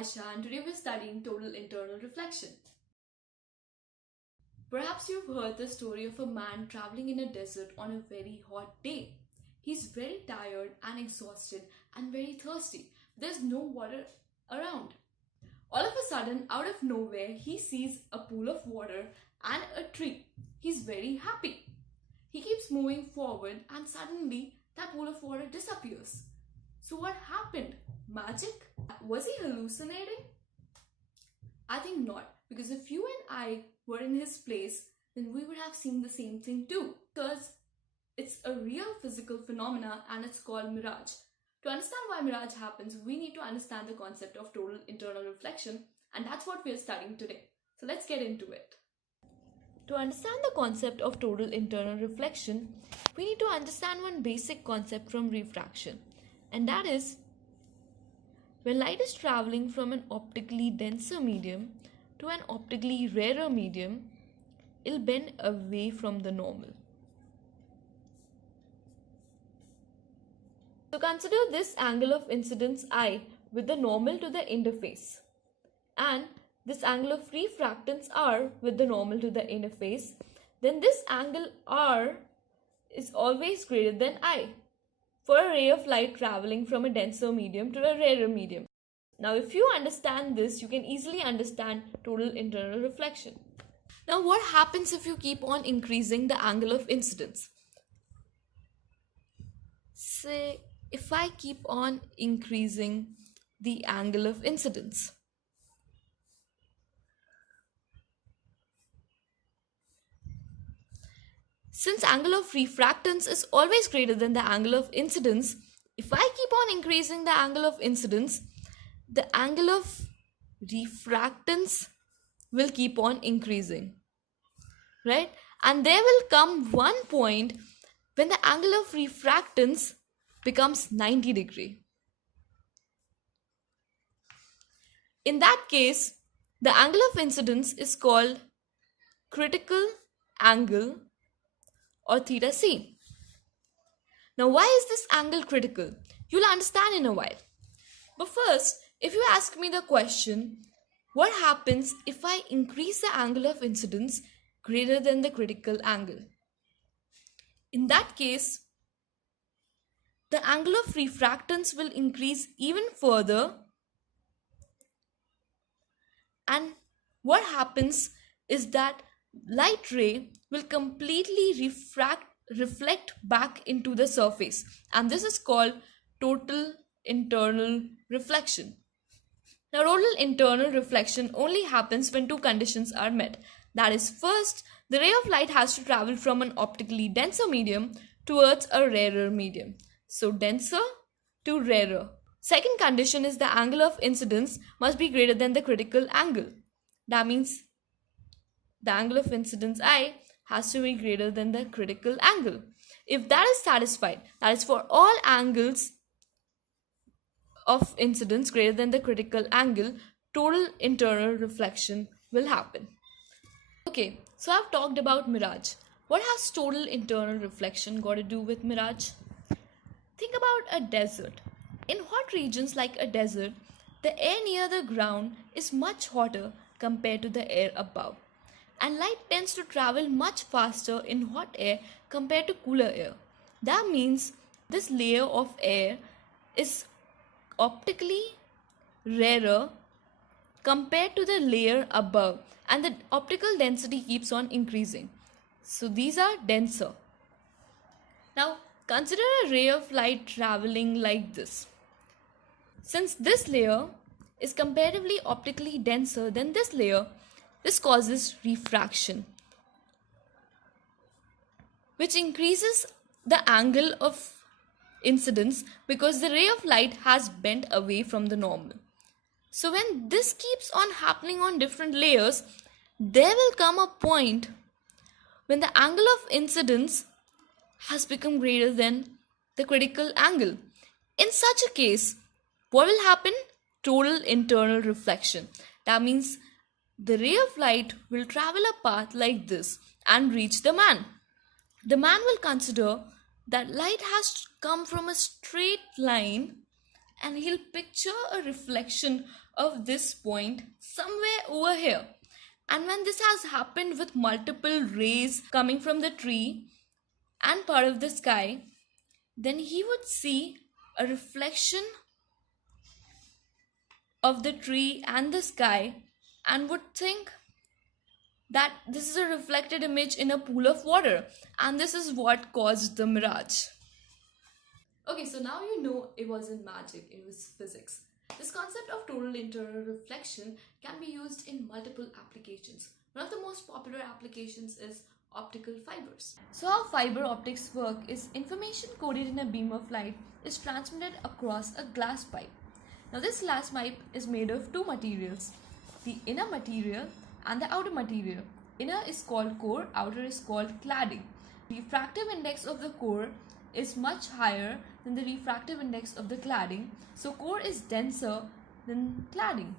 Aisha and today we're studying total internal reflection. Perhaps you've heard the story of a man traveling in a desert on a very hot day. He's very tired and exhausted and very thirsty. There's no water around. All of a sudden, out of nowhere, he sees a pool of water and a tree. He's very happy. He keeps moving forward and suddenly that pool of water disappears. So what happened? Magic? Was he hallucinating? I think not, because if you and I were in his place, then we would have seen the same thing too, because it's a real physical phenomena and it's called mirage. To understand why mirage happens, we need to understand the concept of total internal reflection, and that's what we are studying today. So let's get into it. To understand the concept of total internal reflection, we need to understand one basic concept from refraction, and that is when light is traveling from an optically denser medium to an optically rarer medium, it'll bend away from the normal. So consider this angle of incidence I with the normal to the interface, and this angle of refractance R with the normal to the interface. Then this angle R is always greater than I for a ray of light traveling from a denser medium to a rarer medium. Now if you understand this, you can easily understand total internal reflection. Now what happens if you keep on increasing the angle of incidence? Say if I keep on increasing the angle of incidence, since angle of refractance is always greater than the angle of incidence, if I keep on increasing the angle of incidence, the angle of refractance will keep on increasing, right? And there will come one point when the angle of refractance becomes 90 degrees. In that case, the angle of incidence is called critical angle or theta c. Now why is this angle critical? You'll understand in a while. But first, if you ask me the question, what happens if I increase the angle of incidence greater than the critical angle? In that case, the angle of refractance will increase even further, and what happens is that light ray will completely reflect back into the surface, and this is called total internal reflection. Now total internal reflection only happens when two conditions are met. That is, first, the ray of light has to travel from an optically denser medium towards a rarer medium. So denser to rarer. Second condition is the angle of incidence must be greater than the critical angle. That means the angle of incidence I has to be greater than the critical angle. If that is satisfied, that is for all angles of incidence greater than the critical angle, total internal reflection will happen. Okay, so I've talked about mirage. What has total internal reflection got to do with mirage? Think about a desert. In hot regions like a desert, the air near the ground is much hotter compared to the air above, and light tends to travel much faster in hot air compared to cooler air. That means this layer of air is optically rarer compared to the layer above, and the optical density keeps on increasing. So these are denser. Now consider a ray of light traveling like this. Since this layer is comparatively optically denser than this layer, this causes refraction, which increases the angle of incidence because the ray of light has bent away from the normal. So when this keeps on happening on different layers, there will come a point when the angle of incidence has become greater than the critical angle. In such a case, what will happen? Total internal reflection. That means the ray of light will travel a path like this and reach the man. The man will consider that light has come from a straight line and he'll picture a reflection of this point somewhere over here. And when this has happened with multiple rays coming from the tree and part of the sky, then he would see a reflection of the tree and the sky and would think that this is a reflected image in a pool of water, and this is what caused the mirage. Okay, so now you know it wasn't magic, it was physics. This concept of total internal reflection can be used in multiple applications. One of the most popular applications is optical fibers. So how fiber optics work is information coded in a beam of light is transmitted across a glass pipe. Now this glass pipe is made of two materials, the inner material and the outer material. Inner is called core, outer is called cladding. The refractive index of the core is much higher than the refractive index of the cladding, so core is denser than cladding.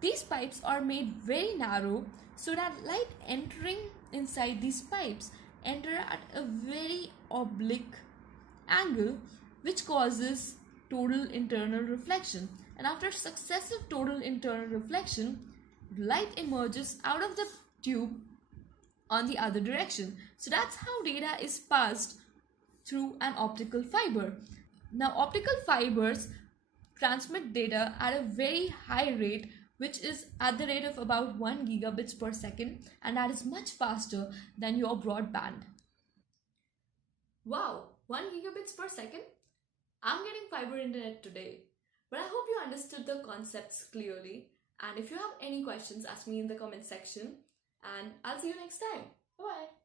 These pipes are made very narrow so that light entering inside these pipes enter at a very oblique angle, which causes total internal reflection. And after successive total internal reflection, light emerges out of the tube on the other direction. So that's how data is passed through an optical fiber. Now optical fibers transmit data at a very high rate, which is at the rate of about 1 gigabits per second, and that is much faster than your broadband. Wow, 1 gigabits per second? I'm getting fiber internet today, but I hope you understood the concepts clearly. And if you have any questions, ask me in the comment section, and I'll see you next time. Bye bye.